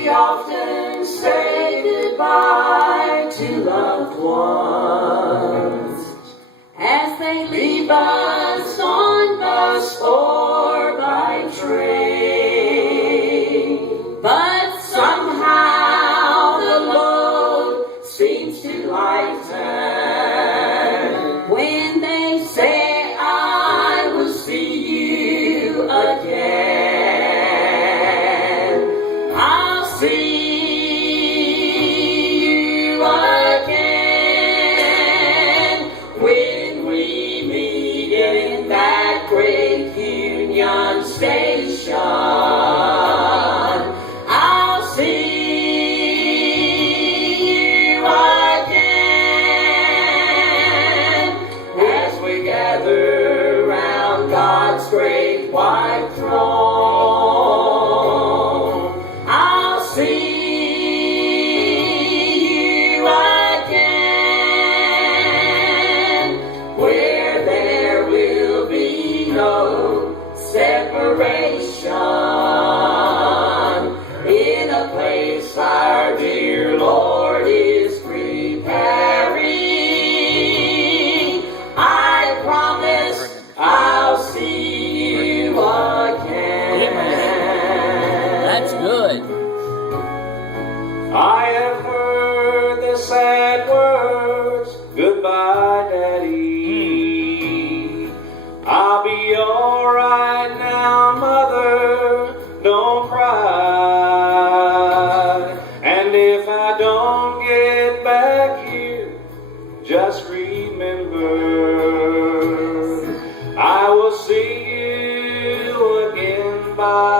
we often say goodbye to loved ones as they leave us on bus or by train. But somehow the load seems to lighten when they say I will see you again. I'll see you again when we meet in that great Union Station. I'll see you again as we gather round God's great white throne. I'll see you again where there will be no separation, in a place our dear Lord is preparing. I promise I'll see you again. That's good. I have heard the sad words, goodbye, Daddy. I'll be alright now, Mother, don't cry. And if I don't get back here, just remember I will see you again by